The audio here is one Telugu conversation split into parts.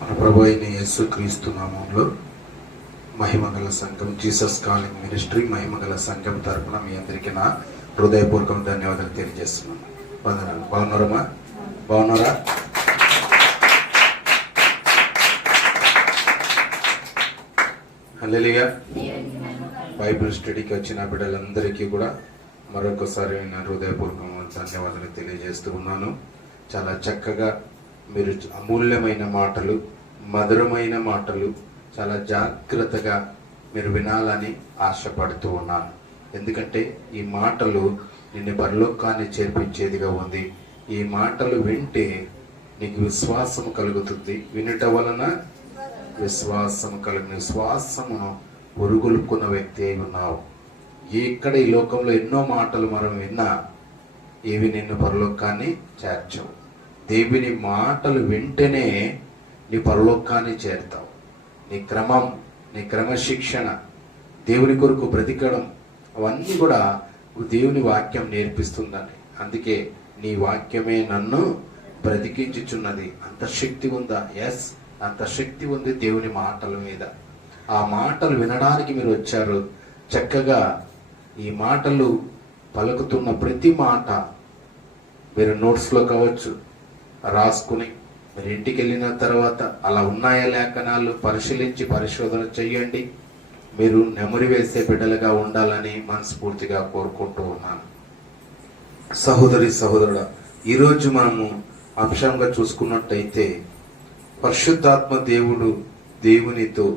మన ప్రభు అయిన యేసు క్రీస్తు నామంలో మహిమగల సంఘం జీసస్ కాలింగ్ మినిస్ట్రీ మహిమగల సంఘం తరఫున మీ అందరికీ నా హృదయపూర్వకం ధన్యవాదాలు తెలియజేస్తున్నాను. వందనాలు. బాగున్నారమ్మా బాగున్నారా? హల్లెలూయా. బైబిల్ స్టడీకి వచ్చిన బిడ్డలందరికీ కూడా మరొకసారి నేను హృదయపూర్వకం ధన్యవాదాలు తెలియజేస్తూ ఉన్నాను. చాలా చక్కగా మీరు అమూల్యమైన మాటలు మధురమైన మాటలు చాలా జాగ్రత్తగా మీరు వినాలని ఆశపడుతూ ఉన్నాను. ఎందుకంటే ఈ మాటలు నిన్ను పరలోకాన్ని చేర్పించేదిగా ఉంది. ఈ మాటలు వింటే నీకు విశ్వాసం కలుగుతుంది. వినుట వలన విశ్వాసం కలిగిన విశ్వాసమును ఒరుగులుకున్న వ్యక్తి అయి ఉన్నావు. ఇక్కడ ఈ లోకంలో ఎన్నో మాటలు మనం విన్నా ఇవి నిన్ను పరలోకాన్ని చేర్చవు. దేవుని మాటలు వింటేనే నీ పరలోకాన్ని చేరుతావు. నీ క్రమం నీ క్రమశిక్షణ దేవుని కొరకు బ్రతికడం అవన్నీ కూడా దేవుని వాక్యం నేర్పిస్తుందని అందుకే నీ వాక్యమే నన్ను బ్రతికించుచున్నది. అంత శక్తి ఉందా? ఎస్ అంత శక్తి ఉంది దేవుని మాటల మీద. ఆ మాటలు వినడానికి మీరు వచ్చారు. చక్కగా ఈ మాటలు పలుకుతున్న ప్రతి మాట మీరు నోట్స్లో కావచ్చు. రాసుకుని మీరు ఇంటికి వెళ్ళిన తర్వాత అలా ఉన్నాయా లేఖనాలు పరిశీలించి పరిశోధన చేయండి మీరు నెమరి వేసే బిడ్డలుగా ఉండాలని మనస్ఫూర్తిగా కోరుకుంటూ ఉన్నాను. సహోదరి సహోదరుడ ఈరోజు మనము అంశంగా చూసుకున్నట్టయితే పరిశుద్ధాత్మ దేవుడు దేవునితో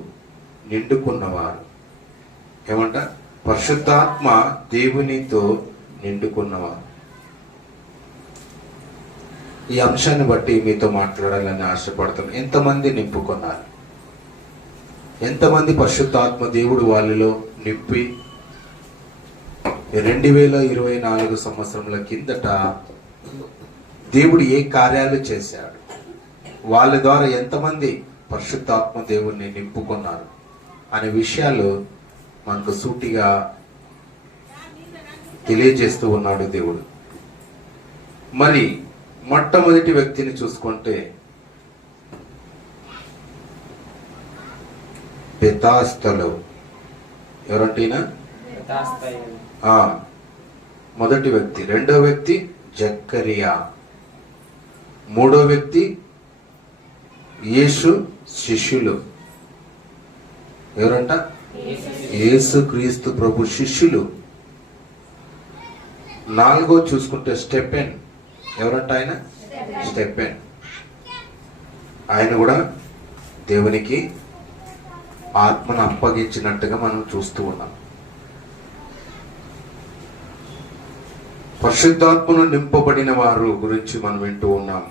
నిండుకున్నవారు ఏమంట? పరిశుద్ధాత్మ దేవునితో నిండుకున్నవారు ఈ అంశాన్ని బట్టి మీతో మాట్లాడాలని ఆశపడుతున్నాను ఎంతమంది నింపుకున్నారు? ఎంతమంది పరిశుద్ధాత్మ దేవుడు వాళ్ళలో నింపి రెండు వేల ఇరవై నాలుగు సంవత్సరముల కిందట దేవుడు ఏ కార్యాలు చేశాడు? వాళ్ళ ద్వారా ఎంతమంది పరిశుద్ధాత్మ దేవుణ్ణి నింపుకున్నారు? అనే విషయాలు మనకు సూటిగా తెలియజేస్తూ ఉన్నాడు దేవుడు. మరి మొట్టమొదటి వ్యక్తిని చూసుకుంటే బెతాస్తలో ఎవరంటేనా? మొదటి వ్యక్తి. రెండో వ్యక్తి జక్కరియా. మూడో వ్యక్తి యేసు శిష్యులు. ఎవరంట? యేసు క్రీస్తు ప్రభు శిష్యులు. నాలుగో చూసుకుంటే స్టెపెన్. ఎవరంట ఆయన? స్టెపెన్. ఆయన కూడా దేవునికి ఆత్మను అప్పగించినట్టుగా మనం చూస్తూ ఉన్నాం. పరిశుద్ధాత్మను నింపబడిన వారు గురించి మనం వింటూ ఉన్నాం.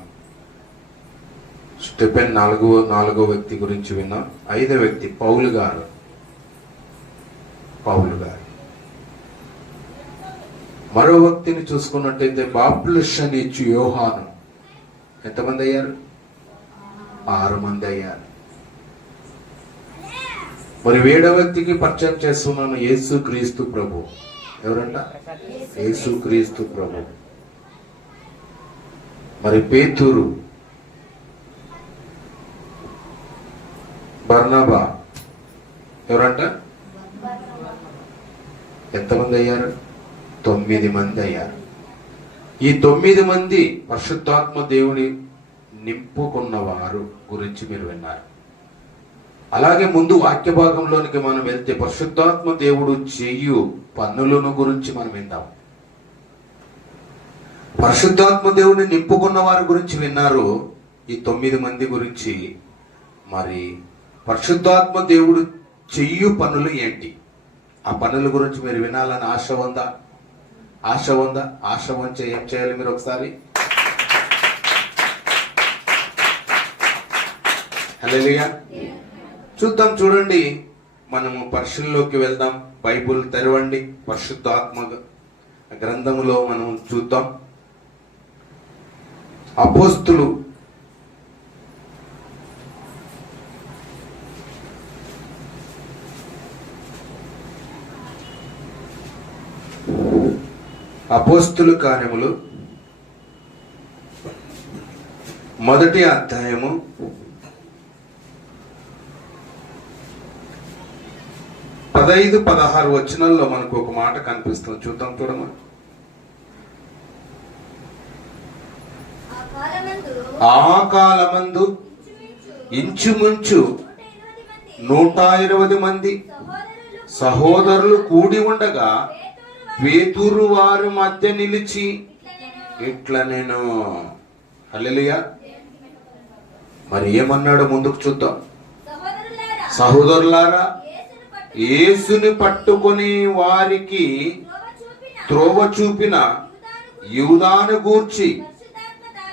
స్టెపెన్ నాలుగో నాలుగో వ్యక్తి గురించి విన్నాం. ఐదో వ్యక్తి పౌలు గారు. పౌలు గారు. మరో వ్యక్తిని చూసుకున్నట్టయితే బాప్లుషన్ ఇచ్చి యోహాను. ఎంతమంది అయ్యారు? ఆరు మంది అయ్యారు. మరి వేడో వ్యక్తికి పరిచయం చేస్తున్నాను యేసు క్రీస్తు ప్రభు. ఎవరంట? యేసు క్రీస్తు ప్రభు. మరి పేతూరు. బర్నాబా. ఎవరంట? ఎంతమంది అయ్యారు? తొమ్మిది మంది అయ్యారు. ఈ తొమ్మిది మంది పరిశుద్ధాత్మ దేవుని నింపుకున్నవారు గురించి మీరు విన్నారు. అలాగే ముందు వాక్య భాగంలోనికి మనం వెళ్తే పరిశుద్ధాత్మ దేవుడు చెయ్యు పన్నులను గురించి మనం విందాం. పరిశుద్ధాత్మ దేవుని నింపుకున్న వారి గురించి విన్నారు. ఈ తొమ్మిది మంది గురించి మరి పరిశుద్ధాత్మ దేవుడు చెయ్యు పనులు ఏంటి? ఆ పనుల గురించి మీరు వినాలని ఆశ ఉందా? ఆశ ఉందా? ఆశ ఉంచే ఏం చేయాలి మీరు ఒకసారి? హల్లెలూయా. చూద్దాం చూడండి. మనము పరిశుల్లోకి వెళ్దాం. బైబుల్ తెరవండి. పరిశుద్ధాత్మ గ్రంథములో మనం చూద్దాం. అపోస్తులు అపోస్తులు కార్యములు. మొదటి అధ్యాయము. పదహైదు పదహారు వచనాల్లో మనకు ఒక మాట కనిపిస్తుంది. చూద్దాం చూడమా? ఆ కాలమందు ఇంచుమించు నూట ఇరవై మంది సహోదరులు కూడి ఉండగా పేతురు వారు వారి మధ్య నిలిచి ఇట్లా నేను హలెలియా మరి ఏమన్నాడు ముందుకు చూద్దాం. సహోదరులారా ఏసుని యేసుని పట్టుకొని వారికి త్రోవ చూపిన యువదాను గూర్చి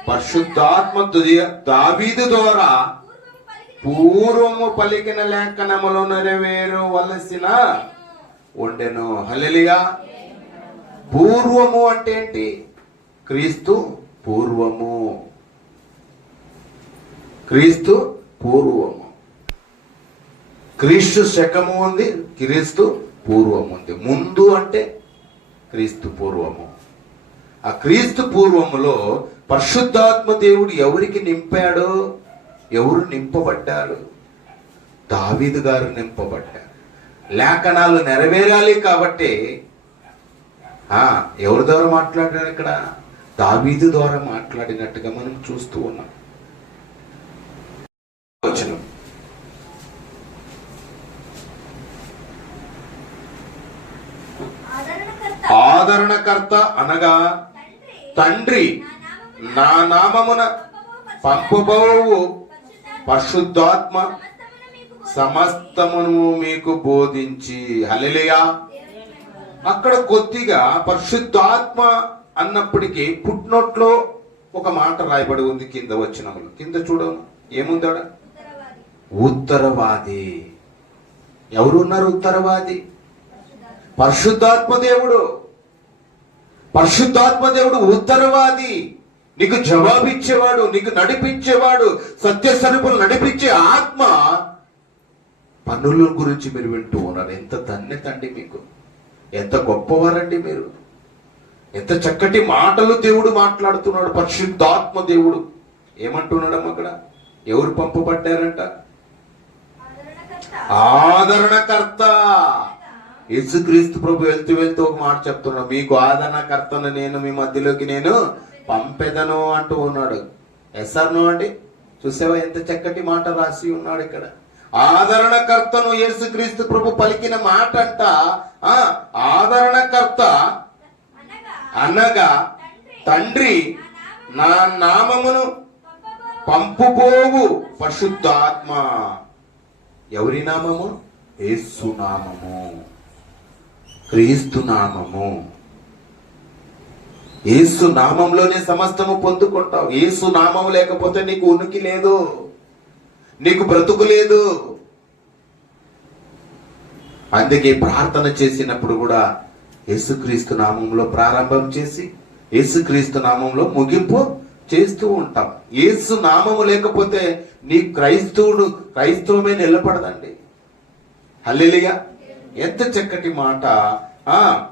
పరిశుద్ధాత్మ దావీదు ద్వారా పూర్వము పలికిన లేఖనములు నెరవేరవలసిన ఉండెను. హలెలియా పూర్వము అంటే ఏంటి? క్రీస్తు పూర్వము. క్రీస్తు పూర్వము. క్రీస్తు శకము ఉంది క్రీస్తు పూర్వము ఉంది. ముందు అంటే క్రీస్తు పూర్వము. ఆ క్రీస్తు పూర్వములో పరిశుద్ధాత్మ దేవుడు ఎవరికి నింపాడో? ఎవరు నింపబడ్డారు? దావీదు గారు నింపబడ్డారు. లేఖనాలు నెరవేరాలి కాబట్టి ఎవరి ద్వారా మాట్లాడారు ఇక్కడ? దావీదు ద్వారా మాట్లాడినట్టుగా మనం చూస్తూ ఉన్నాం. వచనం. ఆదరణకర్త అనగా తండ్రి. నా నామమున పంపబోవు పరిశుద్ధాత్మ సమస్తమును మీకు బోధించి. హలిలియా అక్కడ కొద్దిగా పరిశుద్ధాత్మ అన్నప్పటికీ పుట్నోట్లో ఒక మాట రాయబడి ఉంది కింద వచ్చినములు కింద చూడము. ఏముందాడ? ఉత్తరవాది. ఎవరున్నారు ఉత్తరవాది? పరిశుద్ధాత్మ దేవుడు. పరిశుద్ధాత్మ దేవుడు ఉత్తరవాది. నీకు జవాబిచ్చేవాడు నీకు నడిపించేవాడు సత్యస్వరూపులు నడిపించే ఆత్మ పనుల గురించి మీరు వింటూ ఉన్నారు. ఎంత ధన్యతండి మీకు. ఎంత గొప్పవారండి మీరు. ఎంత చక్కటి మాటలు దేవుడు మాట్లాడుతున్నాడు. పరిశుద్ధాత్మ దేవుడు. ఏమంటున్నాడమ్మ అక్కడ? ఎవరు పంపబడ్డారంట? ఆదరణకర్త. యేసుక్రీస్తు ప్రభు వెళ్తూ వెళ్తూ ఒక మాట చెప్తున్నాడు. మీకు ఆదరణకర్తను నేను మీ మధ్యలోకి నేను పంపెదను అంటూ ఉన్నాడు. ఎస్ఆర్ను అండి? చూసావా? ఎంత చక్కటి మాట రాసి ఉన్నాడు ఇక్కడ. ఆదరణకర్తను యేసుక్రీస్తు ప్రభు పలికిన మాట అంట ఆ ఆదరణకర్త అనగా తండ్రి నా నామమును పంపుబోవు పరిశుద్ధాత్మ. ఎవరి నామము? యేసు నామము. క్రీస్తు నామము. ఏసు నామంలోనే సమస్తము పొందుకుంటావు. ఏసు నామం లేకపోతే నీకు ఉనికి లేదు. నీకు బ్రతుకు లేదు. అందుకే ప్రార్థన చేసినప్పుడు కూడా యేసుక్రీస్తు నామంలో ప్రారంభం చేసి యేసుక్రీస్తు నామంలో ముగింపు చేస్తూ ఉంటాం. యేసు నామము లేకపోతే నీ క్రైస్తవుడు క్రైస్తవమే నిలబడదండి. హల్లెలిగా ఎంత చక్కటి మాట. ఆ.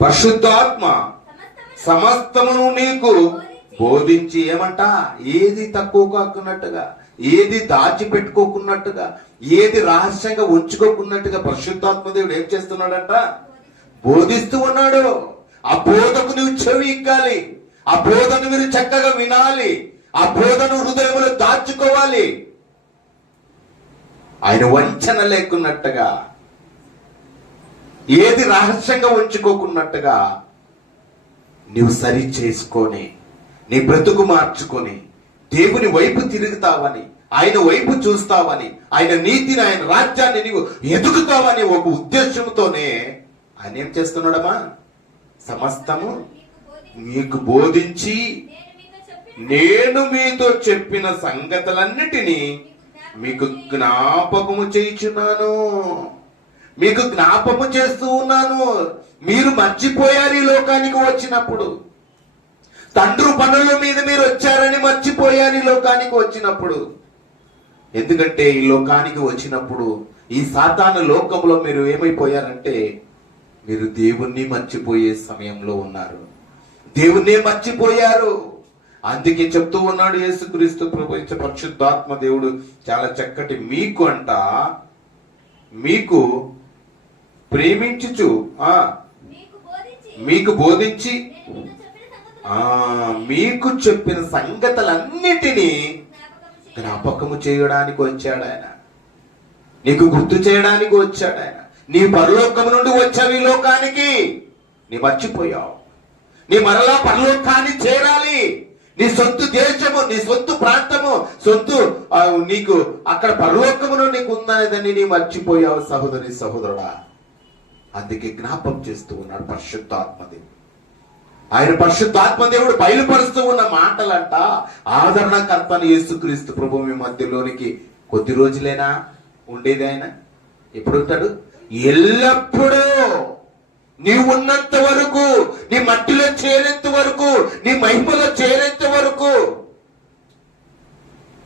పరిశుద్ధాత్మ సమస్తమును నీకు బోధించి ఏమంట? ఏది తక్కువ కాకున్నట్టుగా ఏది దాచిపెట్టుకోకున్నట్టుగా ఏది రహస్యంగా ఉంచుకోకున్నట్టుగా పరిశుద్ధాత్మదేవుడు ఏం చేస్తున్నాడంట? బోధిస్తూ ఉన్నాడు. ఆ బోధకు నువ్వు చెవి ఇక్కాలి ఆ బోధను మీరు చక్కగా వినాలి. ఆ బోధను హృదయంలో దాచుకోవాలి. ఆయన వంచన లేకున్నట్టుగా ఏది రహస్యంగా ఉంచుకోకున్నట్టుగా నీవు సరి చేసుకొని నీ బ్రతుకు మార్చుకొని దేవుని వైపు తిరుగుతావని ఆయన వైపు చూస్తావని ఆయన నీతిని ఆయన రాజ్యాన్ని నీవు ఎదుగుతావని ఒక ఉద్దేశంతోనే ఆయన ఏం చేస్తున్నాడమ్మా? సమస్తము మీకు బోధించి నేను మీతో చెప్పిన సంగతులన్నిటినీ మీకు జ్ఞాపకము చేయుచున్నాను. మీకు జ్ఞాపము చేస్తూ ఉన్నాను. మీరు మర్చిపోయారు ఈ లోకానికి వచ్చినప్పుడు. తండ్రు పనుల మీద మీరు వచ్చారని మర్చిపోయారు ఈ లోకానికి వచ్చినప్పుడు. ఎందుకంటే ఈ లోకానికి వచ్చినప్పుడు ఈ సాతాను లోకంలో మీరు ఏమైపోయారంటే మీరు దేవుణ్ణి మర్చిపోయే సమయంలో ఉన్నారు. దేవుణ్ణి మర్చిపోయారు. అందుకే చెప్తూ ఉన్నాడు యేసుక్రీస్తు ప్రభు ఇచ్చే పరిశుద్ధాత్మ దేవుడు చాలా చక్కటి మీకు అంట. మీకు ప్రేమించుచు ఆ మీకు బోధించి మీకు చెప్పిన ఆ మీకు చెప్పిన సంగతులన్నిటినీ జ్ఞాపకము చేయడానికి వచ్చాడు ఆయన. నీకు గుర్తు చేయడానికి వచ్చాడు ఆయన. నీ పరలోకం నుండి వచ్చావు ఈ లోకానికి. నీ మర్చిపోయావు. నీ మరలా పరలోకాన్ని చేరాలి. నీ సొంత దేశము నీ సొంత ప్రాంతము సొంత నీకు అక్కడ పరలోకమును నీకు ఉందనేదని నీ మర్చిపోయావు సహోదరి సహోదరుడా. అందుకే జ్ఞాపకం చేస్తూ ఉన్నాడు పరిశుద్ధాత్మదేవుడు ఆయన పరిశుద్ధాత్మదేవుడు బయలుపరుస్తూ ఉన్న మాటలంట. ఆదరణకర్తను యేసుక్రీస్తు ప్రభు మీ మధ్యలోనికి కొద్ది రోజులైనా ఉండేది ఆయన? ఎప్పుడు ఉంటాడు? ఎల్లప్పుడూ నీవు ఉన్నంత వరకు నీ మట్టిలో చేరేంత వరకు నీ మహిమలో చేరేంత వరకు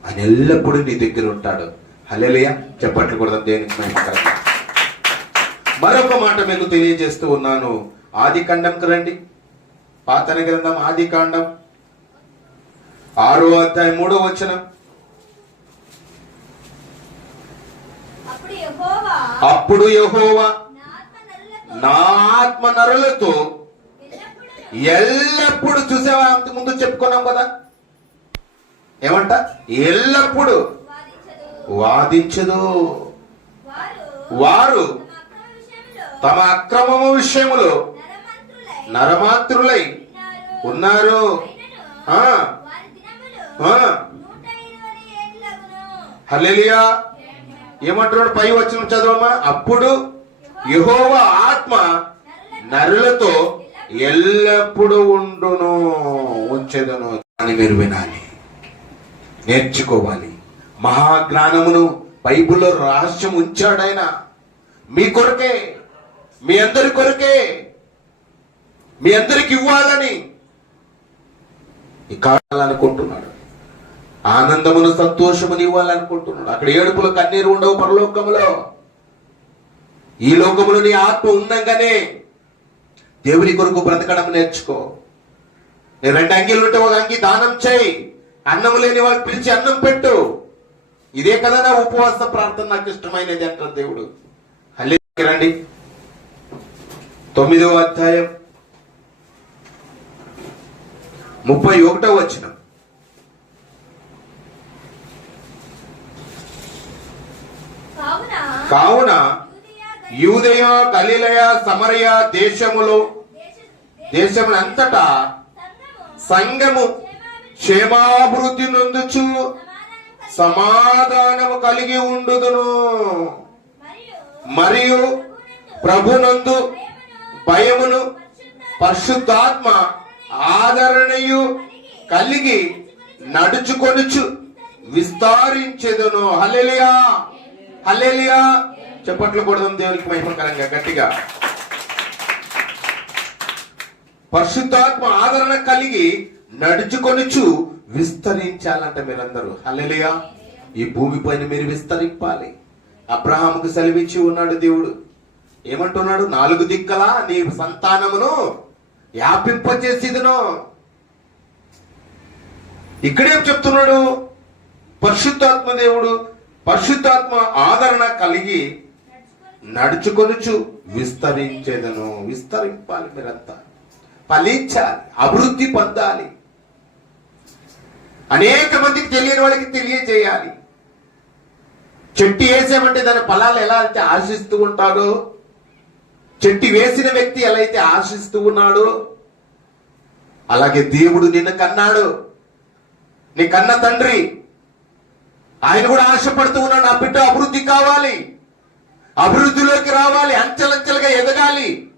ఆయన ఎల్లప్పుడూ నీ దగ్గర ఉంటాడు. హలేలయ చెప్పట్లు కూడా దేనికి మహిమకరం. మరొక మాట మీకు తెలియజేస్తూ ఉన్నాను. ఆది ఖండంకి రండి. పాతన గ్రంథం ఆది కాండం. ఆరో అధ్యాయం మూడో వచనం. అప్పుడు యెహోవా నా ఆత్మ నరులతో ఎల్లప్పుడూ చూసావా? అంత ముందు చెప్పుకున్నాం కదా. ఏమంట? ఎల్లప్పుడు వాదించదు. వారు తమ అక్రమ తమ అక్రమము విషయములో నరమాత్రులై ఉన్నారు. ఉన్నారు ఆ. ఏమంటున్నాడు? పై వచ్చిన చదవమా అప్పుడు యహోవ ఆత్మ నరులతో ఎల్లప్పుడూ ఉండును ఉంచెదను అని మీరు వినాలి. నేర్చుకోవాలి. మహాజ్ఞానమును బైబిల్లో రహస్యం ఉంచాడాయన మీ కొరకే మీ అందరి కొరకే మీ అందరికి ఇవ్వాలని కావాలనుకుంటున్నాడు ఆనందమును సంతోషమును ఇవ్వాలనుకుంటున్నాడు. అక్కడ ఏడుపులు కన్నీరు ఉండవు పరలోకములో. ఈ లోకములో నీ ఆత్మ ఉందంగానే దేవుని కొరకు బ్రతకడం నేర్చుకో. రెండు అంగీలు ఉంటే ఒక అంగీ దానం చేయి. అన్నం లేని వాళ్ళకి పిలిచి అన్నం పెట్టు. ఇదే కదా నా ఉపవాస ప్రార్థన. నాకు ఇష్టమైనది అంటారు దేవుడు. హల్లే రండి. తొమ్మిదవ అధ్యాయం. ముప్పై ఒకటో వచ్చిన కావున యూదయ గలిలయ సమరయ దేశములో దేశ- దేశమునంతటా సంఘము క్షేమాభివృద్ధి నొందుచు సమాధానము కలిగి ఉండుదును. మరియు ప్రభునందు భయమును పరిశుద్ధ పరిశుద్ధాత్మ ఆదరణయు కలిగి నడుచుకొనుచు విస్తరించెదను. హలెలియా హలెలియా చెప్పట్లు కొడదాం దేవునికి మహిమకరంగా గట్టిగా. పరిశుద్ధాత్మ ఆదరణ కలిగి నడుచుకొనుచు విస్తరించాలంట మీరందరూ. హలెలియా ఈ భూమి పైన మీరు విస్తరింపాలి. అబ్రహాముకు సెలవిచ్చి ఉన్నాడు దేవుడు. ఏమంటున్నాడు? నాలుగు దిక్కలా నీ సంతానమును యాపింపచేసేదినో. ఇక్కడేం చెప్తున్నాడు పరిశుద్ధాత్మ దేవుడు పరిశుద్ధాత్మ ఆదరణ కలిగి నడుచుకొనుచు విస్తరించేదను. విస్తరింపాలి మీరంతా. ఫలించాలి అభివృద్ధి పొందాలి. అనేక మందికి తెలియని వాళ్ళకి తెలియజేయాలి. చెట్టు వేసామంటే దాని ఫలాలు ఎలా అయితే ఆశిస్తూ ఉంటాడో చెట్టి వేసిన వ్యక్తి ఎలా అయితే ఆశిస్తూ ఉన్నాడో అలాగే దేవుడు నిన్ను కన్నాడు. నీ కన్న తండ్రి ఆయన కూడా ఆశపడుతూ ఉన్నాడు నా బిడ్డ అభివృద్ధి కావాలి. అభివృద్ధిలోకి రావాలి అంచెలంచెలుగా ఎదగాలి.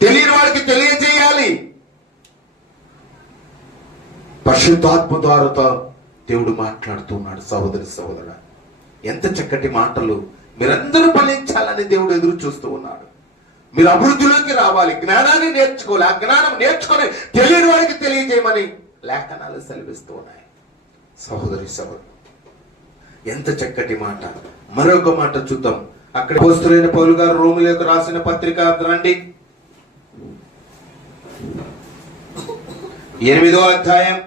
తెలియని వాడికి తెలియజేయాలి. పరిశుద్ధాత్మ ద్వారాతో దేవుడు మాట్లాడుతున్నాడు సహోదరి సహోదర. ఎంత చక్కటి మాటలు. మీరందరూ ఫలించాలని దేవుడు ఎదురు చూస్తూ ఉన్నాడు. మీరు అభివృద్ధిలోకి రావాలి జ్ఞానాన్ని నేర్చుకోవాలి ఆ జ్ఞానం నేర్చుకొని తెలియని వారికి తెలియజేయమని లేఖనాలు సెలవిస్తూ ఉన్నాయి. సహోదరి సహోదరు ఎంత చక్కటి మాట. మరొక మాట చూద్దాం. అక్కడ పోస్తులైన పౌలు గారు రోములకు రాసిన పత్రిక రండి. ఎనిమిదో అధ్యాయం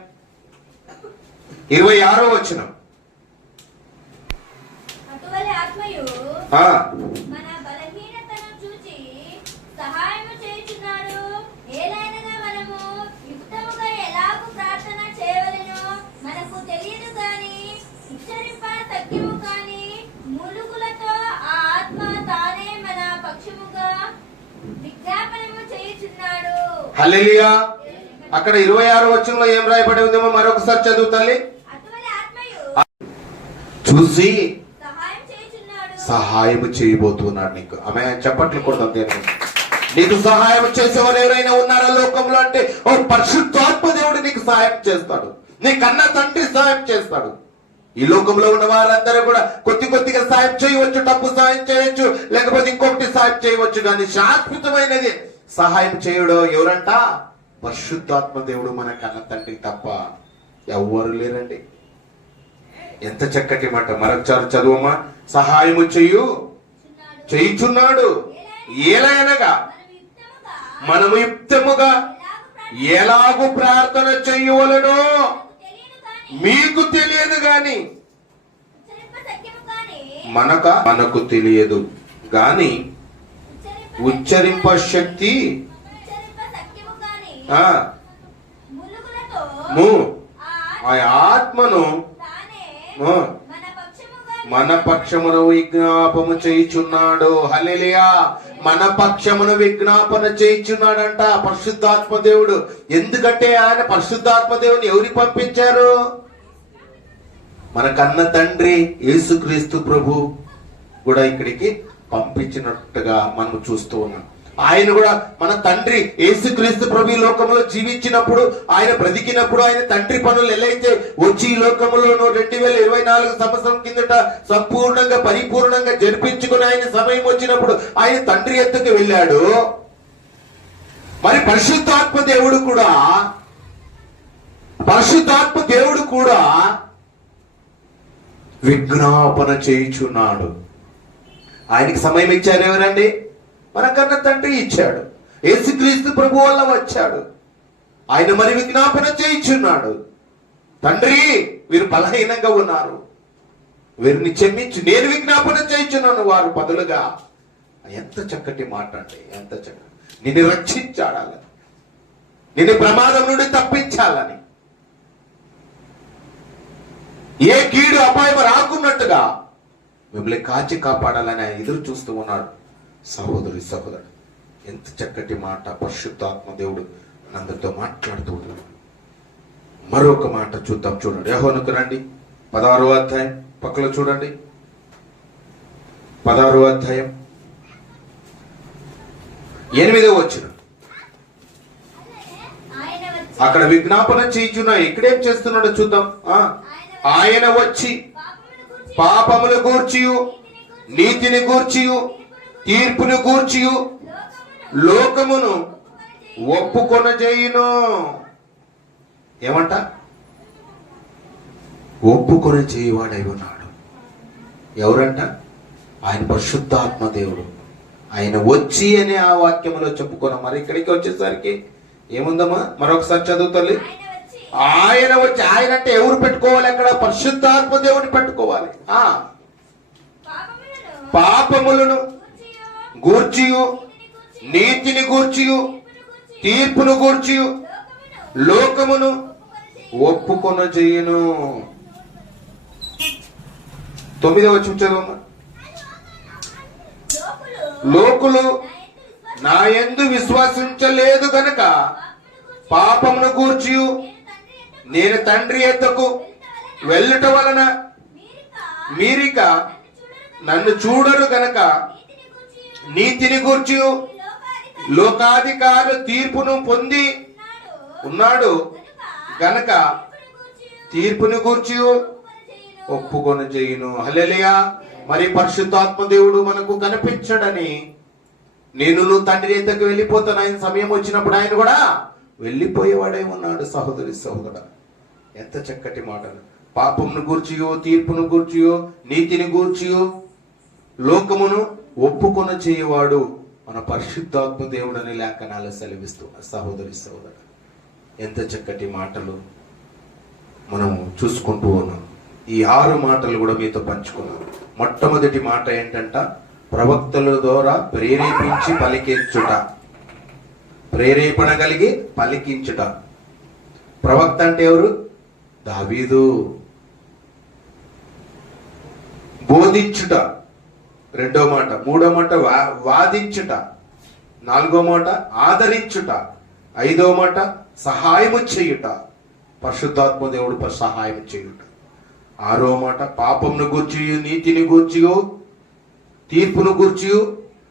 ఇరవై ఆరో వచనం అటువలే ఆత్మయు ఆ, మన బలహీనతను చూచి సహాయము చేయుచున్నాడు ఏలైనగా మనము యుక్తముగా ఎలాగూ ప్రార్థన చేయవలెనో మనకు తెలియదు గాని ఉచ్చరింప సత్యము కాని ములుగులతో ఆ ఆత్మ తానే మన పక్షముగా విజ్ఞాపనము చేయుచున్నాడు హల్లెలూయా. అక్కడ ఇరవై ఆరు వచ్చంలో ఏం రాయబడి ఉందేమో మరొకసారి చదువు తల్లి. చూసి సహాయం చేయబోతున్నాడు నీకు. ఆమె చెప్పట్లు కూడా నీకు సహాయం చేసేవారు ఎవరైనా ఉన్నారా లోకంలో అంటే ఓ పరిశుద్ధాత్మ దేవుడు నీకు సహాయం చేస్తాడు. నీ కన్న తండ్రి సహాయం చేస్తాడు. ఈ లోకంలో ఉన్న వారందరూ కూడా కొద్ది కొద్దిగా సాయం చేయవచ్చు డబ్బు సాయం చేయొచ్చు లేకపోతే ఇంకొకటి సాయం చేయవచ్చు కానీ శాశ్వతమైనది సహాయం చేయడం ఎవరంట? పరిశుద్ధాత్మ దేవుడు మన కన్న తండ్రి తప్ప ఎవ్వరు లేరండి. ఎంత చక్కటి మాట. మరొకసారి చదువమ్మా. సహాయము చెయ్యు చున్నాడు. చేయుచున్నాడు. ఏలయనగా. మనము యుక్తముగా ఎలాగు ప్రార్థన తెలియదు మీకు తెలియదు గాని మనక మనకు తెలియదు గాని ఉచ్చరింప శక్తి ఆత్మను మన పక్షమును విజ్ఞాపము చేయుచున్నాడు. హల్లెలూయా. మన పక్షమును విజ్ఞాపన చేయుచున్నాడంట పరిశుద్ధాత్మ దేవుడు. ఎందుకంటే ఆయన పరిశుద్ధాత్మ దేవుని ఎవరి పంపించారు? మన కన్న తండ్రి యేసుక్రీస్తు ప్రభు కూడా ఇక్కడికి పంపించినట్టుగా మనం చూస్తూ ఉన్నాం. ఆయన కూడా మన తండ్రి ఏసుక్రీస్తు ప్రభు లోకంలో జీవించినప్పుడు ఆయన బ్రతికినప్పుడు ఆయన తండ్రి పనులు ఎలా అయితే వచ్చి ఈ లోకంలో రెండు వేల ఇరవై నాలుగు సంవత్సరం కిందట సంపూర్ణంగా పరిపూర్ణంగా జరిపించుకుని ఆయన సమయం వచ్చినప్పుడు ఆయన తండ్రి ఎత్తుకు వెళ్ళాడు. మరి పరిశుద్ధాత్మ దేవుడు కూడా పరిశుద్ధాత్మ దేవుడు కూడా విజ్ఞాపన చేయుచున్నాడు. ఆయనకి సమయం ఇచ్చారు ఎవరండి? మనకన్నా తండ్రి ఇచ్చాడు. యేసుక్రీస్తు ప్రభు వల్ల వచ్చాడు. ఆయన మరి విజ్ఞాపన చేయించున్నాడు. తండ్రి వీరు బలహీనంగా ఉన్నారు. వీరిని క్షమించి. నేను విజ్ఞాపన చేయించున్నాను వారు బదులుగా. ఎంత చక్కటి మాట అండి. ఎంత చక్కటి. నిన్ను రక్షించాడాలని నిన్ను ప్రమాదం నుండి తప్పించాలని. ఏ కీడు అపాయం రాకున్నట్టుగా మిమ్మల్ని కాచి కాపాడాలని ఆయన ఎదురు చూస్తూ ఉన్నాడు. సహోదరి సహోదరుడు ఎంత చక్కటి మాట పరిశుద్ధాత్మ దేవుడు అందరితో మాట్లాడుతూ ఉన్నాడు. మరొక మాట చూద్దాం చూడండి. యహోనుకు రండి. పదహారో అధ్యాయం పక్కలో చూడండి. పదహారో అధ్యాయం ఎనిమిదో వచ్చిన అక్కడ విజ్ఞాపన చేయుచున్నా ఇక్కడేం చేస్తున్నాడో చూద్దాం. ఆ ఆయన వచ్చి పాపములు గూర్చి గూర్చియు నీతిని గూర్చియు తీర్పును గూర్చియు. లోకమును ఒప్పుకొని ఒప్పుకొన చేయును ఏమంట? ఒప్పుకొని చేయువాడై ఉన్నాడు ఎవరంట? ఆయన పరిశుద్ధాత్మ దేవుడు. ఆయన వచ్చి అనే ఆ వాక్యంలో చెప్పుకున్నాం. మరి ఇక్కడికి వచ్చేసరికి ఏముందమ్మా? మరొకసారి చదువుతల్లి ఆయన ఆయన వచ్చి ఆయన అంటే ఎవరు పెట్టుకోవాలి అక్కడ? పరిశుద్ధాత్మ దేవుని పెట్టుకోవాలి. ఆ. పాపములను గూర్చియు నీతిని గూర్చియు తీర్పును గూర్చియు లోకమును ఒప్పుకొన చేయను తొమ్మిదవ వచ్చి లోకులు నా ఎందు విశ్వసించలేదు గనక పాపమును గూర్చియు. నేను తండ్రి ఎద్దకు వెళ్ళుట వలన మీరిక నన్ను నన్ను చూడరు గనక నీతిని గూర్చి. లోకాధికారు లోకాధికారులు తీర్పును పొంది ఉన్నాడు. గనక తీర్పును గూర్చి. ఒప్పుకొని చేయును. హలెలియా మరి పరిశుద్ధాత్మ దేవుడు మనకు కనిపించడని నేను నువ్వు తండ్రి ఎద్దకు వెళ్ళిపోతాను. ఆయన సమయం వచ్చినప్పుడు ఆయన కూడా వెళ్ళిపోయేవాడే ఉన్నాడు సహోదరి సహోదర. ఎంత చక్కటి మాటలు. పాపమును గూర్చియో తీర్పును గూర్చియో నీతిని గూర్చియో లోకమును ఒప్పుకొన చేయవాడు మన పరిశుద్ధాత్మ దేవుడని లేఖనాలు సెలవిస్తున్న సహోదరి సహోదరు ఎంత చక్కటి మాటలు మనము చూసుకుంటూ ఉన్నాం. ఈ ఆరు మాటలు కూడా మీతో పంచుకున్నాం. మొట్టమొదటి మాట ఏంటంట? ప్రవక్తల ద్వారా ప్రేరేపించి పలికించుట. ప్రేరేపణ కలిగి పలికించుట. ప్రవక్త అంటే ఎవరు? దావీదు. బోధించుట. రెండో మాట. మూడో మాట వా- వాదించుట. నాలుగో మాట ఆదరించుట. ఐదో మాట సహాయము చేయుట. పరిశుద్ధాత్మ దేవుడు సహాయం చేయుట. ఆరో మాట పాపమును గూర్చి నీతిని గూర్చియో తీర్పును గూర్చి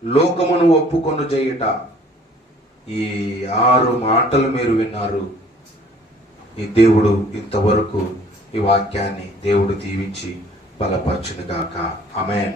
లోకమును ఒప్పుకొను చేయుట ఈ ఆరు మాటలు మీరు విన్నారు. ఈ దేవుడు ఇంతవరకు ఈ వాక్యాన్ని దేవుడు దీవించి బలపరచునుగాక. ఆమె